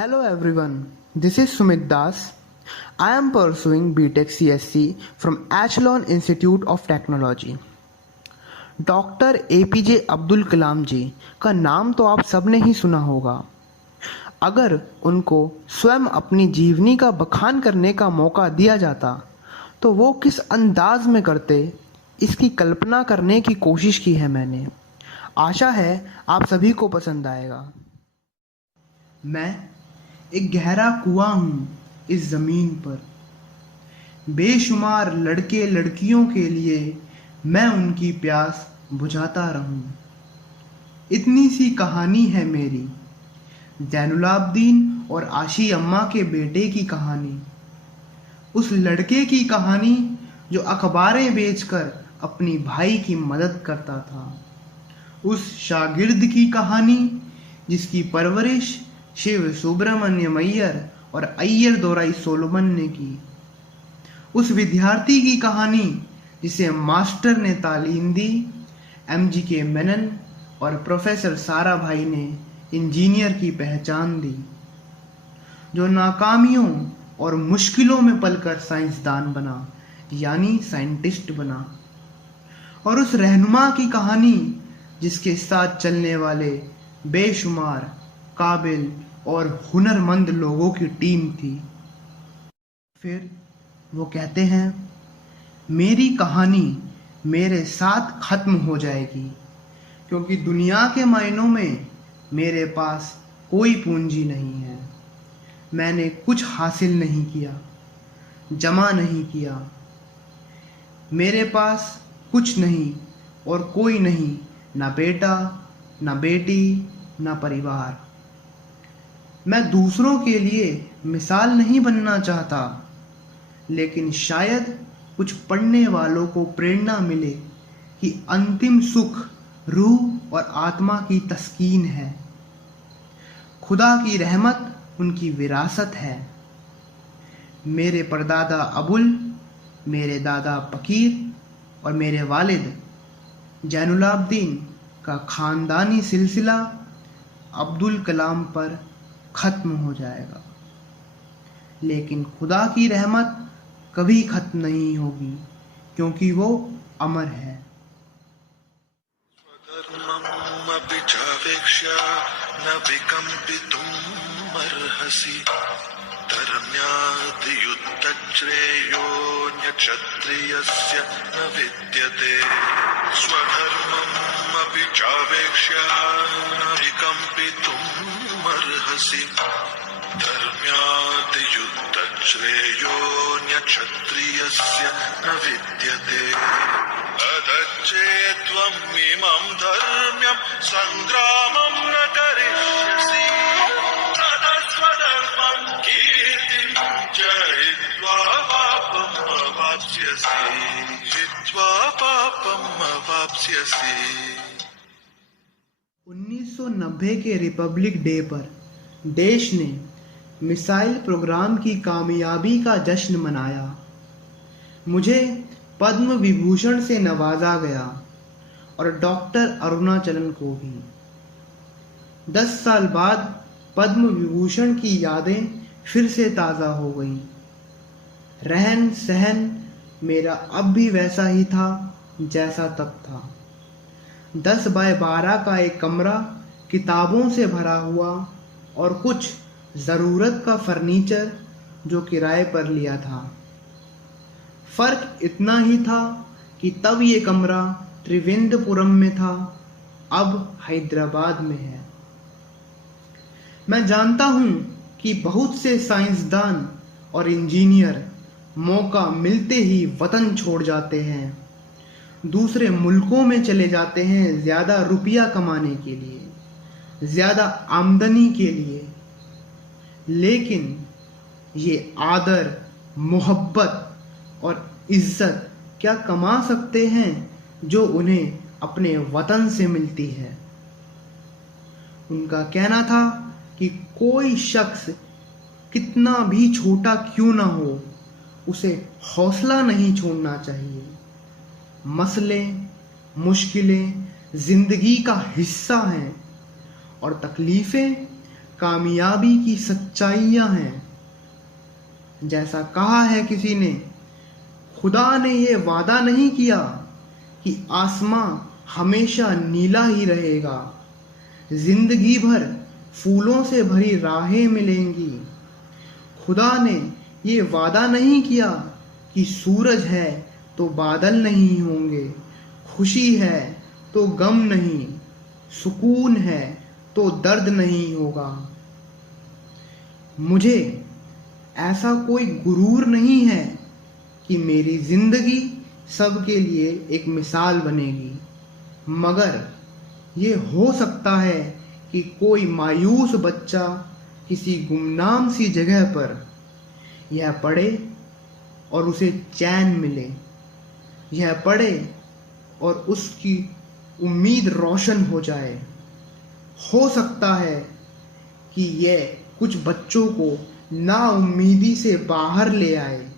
Hello everyone, this is Sumit Das. I am pursuing BTech CSC from Achelon Institute of Technology. Doctor APJ Abdul Kalam ji का नाम तो आप सबने ही सुना होगा। अगर उनको स्वयं अपनी जीवनी का बखान करने का मौका दिया जाता तो वो किस अंदाज में करते, इसकी कल्पना करने की कोशिश की है मैंने। आशा है आप सभी को पसंद आएगा। मैं एक गहरा कुआं हूँ इस ज़मीन पर, बेशुमार लड़के लड़कियों के लिए मैं उनकी प्यास बुझाता रहूं। इतनी सी कहानी है मेरी, जैनुलाब्दीन और आशी अम्मा के बेटे की कहानी। उस लड़के की कहानी जो अखबारें बेचकर अपनी भाई की मदद करता था। उस शागिर्द की कहानी जिसकी परवरिश शिव सुब्रमण्यम अय्यर और अय्यर दोराई सोलोमन ने की। उस विद्यार्थी की कहानी जिसे मास्टर ने तालीम दी, MGK मेनन और प्रोफेसर साराभाई ने इंजीनियर की पहचान दी, जो नाकामियों और मुश्किलों में पलकर साइंसदान बना, यानी साइंटिस्ट बना। और उस रहनुमा की कहानी जिसके साथ चलने वाले बेशुमार काबिल और हुनरमंद लोगों की टीम थी। फिर वो कहते हैं, मेरी कहानी मेरे साथ खत्म हो जाएगी, क्योंकि दुनिया के मायनों में मेरे पास कोई पूंजी नहीं है। मैंने कुछ हासिल नहीं किया, जमा नहीं किया। मेरे पास कुछ नहीं और कोई नहीं, ना बेटा, ना बेटी, ना परिवार। मैं दूसरों के लिए मिसाल नहीं बनना चाहता, लेकिन शायद कुछ पढ़ने वालों को प्रेरणा मिले कि अंतिम सुख रूह और आत्मा की तस्कीन है। खुदा की रहमत उनकी विरासत है। मेरे परदादा अबुल, मेरे दादा फकीर और मेरे वालिद जैनुलाब्दीन का खानदानी सिलसिला अब्दुल कलाम पर खत्म हो जाएगा, लेकिन खुदा की रहमत कभी खत्म नहीं होगी, क्योंकि वो अमर है। क्षत्रियस्य न विद्यते स्वधर्मम् अपि चावेक्ष्य न विकम्पितुम् अर्हसि धर्म्याद् युद्धश्रेयोऽन्यक्षत्रियस्य न विद्यते अदच्चेत्त्वम् इमं धर्म्यं सङ्ग्रामं न करिष्यसि ततः स्वधर्मं कीर्तिं च हित्वा पापम् अवाप्स्यसि। 1990 के रिपब्लिक डे पर देश ने मिसाइल प्रोग्राम की कामयाबी का जश्न मनाया। मुझे पद्म विभूषण से नवाजा गया और डॉक्टर अरुणाचलन को भी। 10 साल बाद पद्म विभूषण की यादें फिर से ताज़ा हो गईं। रहन सहन मेरा अब भी वैसा ही था जैसा तब था। 10 बाय 12 का एक कमरा किताबों से भरा हुआ और कुछ ज़रूरत का फर्नीचर जो किराए पर लिया था। फ़र्क इतना ही था कि तब ये कमरा त्रिवेंद्रपुरम में था, अब हैदराबाद में है। मैं जानता हूँ कि बहुत से साइंसदान और इंजीनियर मौका मिलते ही वतन छोड़ जाते हैं, दूसरे मुल्कों में चले जाते हैं ज़्यादा रुपया कमाने के लिए, ज़्यादा आमदनी के लिए। लेकिन ये आदर, मोहब्बत और इज्जत क्या कमा सकते हैं जो उन्हें अपने वतन से मिलती है। उनका कहना था कि कोई शख्स कितना भी छोटा क्यों ना हो, उसे हौसला नहीं छोड़ना चाहिए। मसले, मुश्किलें जिंदगी का हिस्सा हैं और तकलीफें कामयाबी की सच्चाइयां हैं। जैसा कहा है किसी ने, खुदा ने ये वादा नहीं किया कि आसमां हमेशा नीला ही रहेगा, जिंदगी भर फूलों से भरी राहें मिलेंगी। खुदा ने ये वादा नहीं किया कि सूरज है तो बादल नहीं होंगे, खुशी है तो गम नहीं, सुकून है तो दर्द नहीं होगा। मुझे ऐसा कोई गुरूर नहीं है कि मेरी जिंदगी सबके लिए एक मिसाल बनेगी, मगर ये हो सकता है कि कोई मायूस बच्चा किसी गुमनाम सी जगह पर यह पढ़े और उसे चैन मिले, यह पढ़े और उसकी उम्मीद रोशन हो जाए। हो सकता है कि यह कुछ बच्चों को नाउम्मीदी से बाहर ले आए,